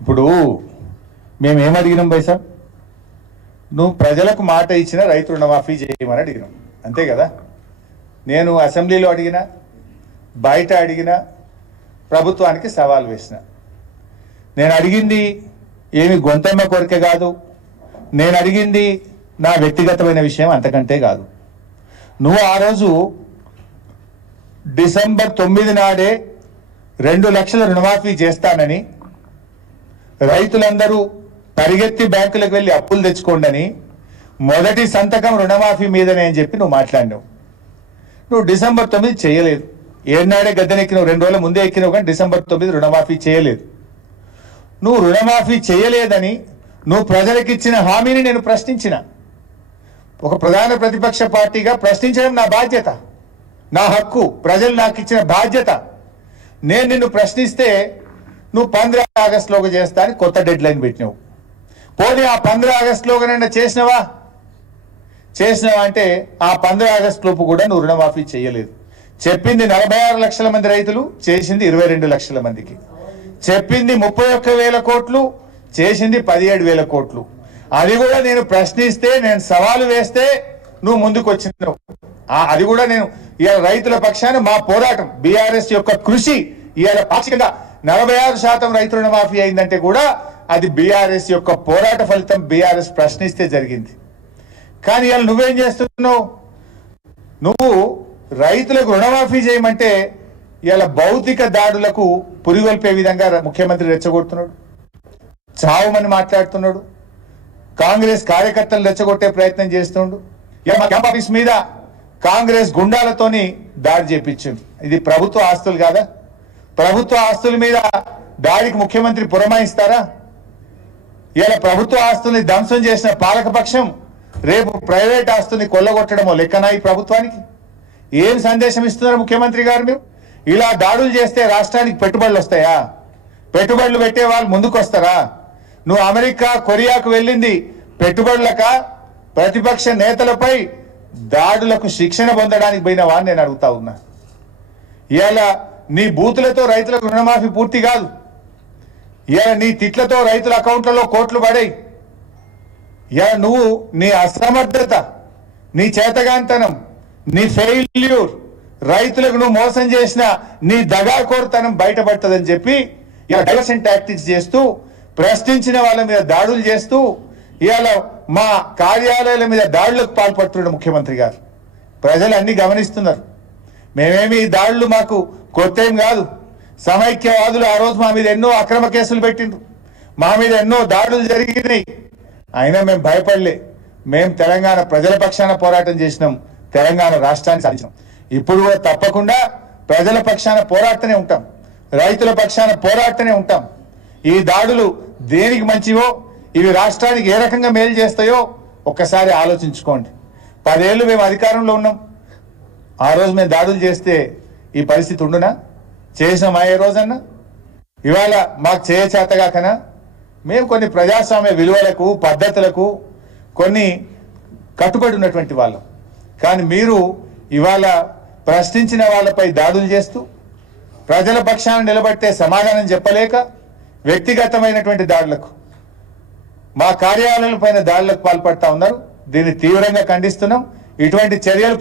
ఇప్పుడు మేమేమడిగినాం by sir, నువ్వు ప్రజలకు మాట ఇచ్చిన రైతు రుణమాఫీ చేయమని అడిగినాం, అంతే కదా. నేను అసెంబ్లీలో అడిగినా, బయట అడిగినా, ప్రభుత్వానికి సవాల్ వేసిన. నేను అడిగింది ఏమి గొంతమ్మ కోరిక కాదు, నేను అడిగింది నా వ్యక్తిగతమైన విషయం అంతకంటే కాదు. నువ్వు ఆ రోజు డిసెంబర్ 9 నాడే 2 లక్షల రుణమాఫీ చేస్తానని, రైతులందరూ పరిగెత్తి బ్యాంకులకు వెళ్ళి అప్పులు తెచ్చుకోండి, మొదటి సంతకం రుణమాఫీ మీదనే అని చెప్పి నువ్వు మాట్లాడినావు. నువ్వు డిసెంబర్ 9 చేయలేదు. ఏనాడే గద్దెనెక్కినావు, 2 రోజుల ముందే ఎక్కినావు, కానీ డిసెంబర్ 9 రుణమాఫీ చేయలేదు. నువ్వు రుణమాఫీ చేయలేదని నువ్వు ప్రజలకు ఇచ్చిన హామీని నేను ప్రశ్నించిన. ఒక ప్రధాన ప్రతిపక్ష పార్టీగా ప్రశ్నించడం నా బాధ్యత, నా హక్కు, ప్రజలు నాకు ఇచ్చిన బాధ్యత. నేను నిన్ను ప్రశ్నిస్తే నువ్వు 15 ఆగస్టులోకి చేస్తా అని కొత్త డెడ్ లైన్ పెట్టినావు. పోనీ ఆ 15 ఆగస్టులోగానైనా చేసినావా అంటే ఆ 15 ఆగస్టు లోపు కూడా నువ్వు రుణమాఫీ చేయలేదు. చెప్పింది 46 లక్షల మంది రైతులు, చేసింది 22 లక్షల మందికి. చెప్పింది 31,000 కోట్లు, చేసింది 17,000 కోట్లు. అది కూడా నేను ప్రశ్నిస్తే, నేను సవాలు వేస్తే నువ్వు ముందుకు వచ్చినావు. అది కూడా నేను ఇవాళ రైతుల పక్షాన మా పోరాటం, బీఆర్ఎస్ యొక్క కృషి ఇవాళ పాక్షికంగా 46% రైతు రుణమాఫీ అయిందంటే కూడా అది బీఆర్ఎస్ యొక్క పోరాట ఫలితం. బీఆర్ఎస్ ప్రశ్నిస్తే జరిగింది. కానీ ఇవాళ నువ్వేం చేస్తున్నావు? నువ్వు రైతులకు రుణమాఫీ చేయమంటే ఇవాళ భౌతిక దాడులకు పురిగొల్పే విధంగా ముఖ్యమంత్రి రెచ్చగొడుతున్నాడు, చావుమని మాట్లాడుతున్నాడు, కాంగ్రెస్ కార్యకర్తలు రెచ్చగొట్టే ప్రయత్నం చేస్తున్నాడు. ఇవాళ మా క్యాంప్ ఆఫీస్ మీద కాంగ్రెస్ గుండాలతోని దాడి చేపించింది. ఇది ప్రభుత్వ ఆస్తులు కాదా? ప్రభుత్వ ఆస్తుల మీద దాడికి ముఖ్యమంత్రి పురమాయిస్తారా? ఇలా ప్రభుత్వ ఆస్తుల్ని ధ్వంసం చేసిన పాలకపక్షం రేపు ప్రైవేట్ ఆస్తుల్ని కొల్లగొట్టడమో లెక్కనా ఈ ప్రభుత్వానికి? ఏం సందేశం ఇస్తున్నారు ముఖ్యమంత్రి గారు? మీరు ఇలా దాడులు చేస్తే రాష్ట్రానికి పెట్టుబడులు వస్తాయా? పెట్టుబడులు పెట్టే వాళ్ళు ముందుకు వస్తారా? నువ్వు అమెరికా, కొరియాకు వెళ్ళింది పెట్టుబడులక, ప్రతిపక్ష నేతలపై దాడులకు శిక్షణ పొందడానికి పోయినవా అని నేను అడుగుతా ఉన్నా. ఇవాళ నీ బూతులతో రైతులకు రుణమాఫీ పూర్తి కాదు. ఇవాళ నీ తిట్లతో రైతుల అకౌంట్లలో కోట్లు పడాయి. ఇవాళ నువ్వు నీ అసమర్థత, నీ చేతగాంతనం, నీ ఫెయిల్యూర్, రైతులకు నువ్వు మోసం చేసిన నీ దగాకోరుతనం బయటపడుతుందని చెప్పి ఇలా డైవర్షన్ టాక్టిక్స్ చేస్తూ, ప్రశ్నించిన వాళ్ళ మీద దాడులు చేస్తూ, ఇవాళ మా కార్యాలయాల మీద దాడులకు పాల్పడుతున్నాడు ముఖ్యమంత్రి గారు. ప్రజలు అన్ని గమనిస్తున్నారు. మేమేమి ఈ దాడులు మాకు కొత్త ఏం కాదు. సమైక్యవాదులు ఆ రోజు మా మీద ఎన్నో అక్రమ కేసులు పెట్టిండ్రు, మా మీద ఎన్నో దాడులు జరిగినాయి. అయినా మేము భయపడలే. మేము తెలంగాణ ప్రజల పక్షాన పోరాటం చేసినాం, తెలంగాణ రాష్ట్రాన్ని సాధించాం. ఇప్పుడు కూడా తప్పకుండా ప్రజల పక్షాన పోరాడుతూనే ఉంటాం, రైతుల పక్షాన పోరాడుతూనే ఉంటాం. ఈ దాడులు దేనికి మంచివో, ఇవి రాష్ట్రానికి ఏ రకంగా మేలు చేస్తాయో ఒక్కసారి ఆలోచించుకోండి. 10 ఏళ్ళు మేము అధికారంలో ఉన్నాం. ఆ రోజు మేము దాడులు చేస్తే ఈ పరిస్థితి ఉండునా? చేసినామా ఏ రోజన్నా? ఇవాళ మాకు చేయచేతగాకనా? మేము కొన్ని ప్రజాస్వామ్య విలువలకు, పద్ధతులకు కొన్ని కట్టుబడి ఉన్నటువంటి వాళ్ళం. కానీ మీరు ఇవాళ ప్రశ్నించిన వాళ్ళపై దాడులు చేస్తూ, ప్రజల పక్షాన నిలబట్టే సమాధానం చెప్పలేక వ్యక్తిగతమైనటువంటి దాడులకు, మా కార్యాలయాల పైన దాడులకు పాల్పడతా ఉన్నారు. దీన్ని తీవ్రంగా ఖండిస్తున్నాం. ఇటువంటి చర్యలు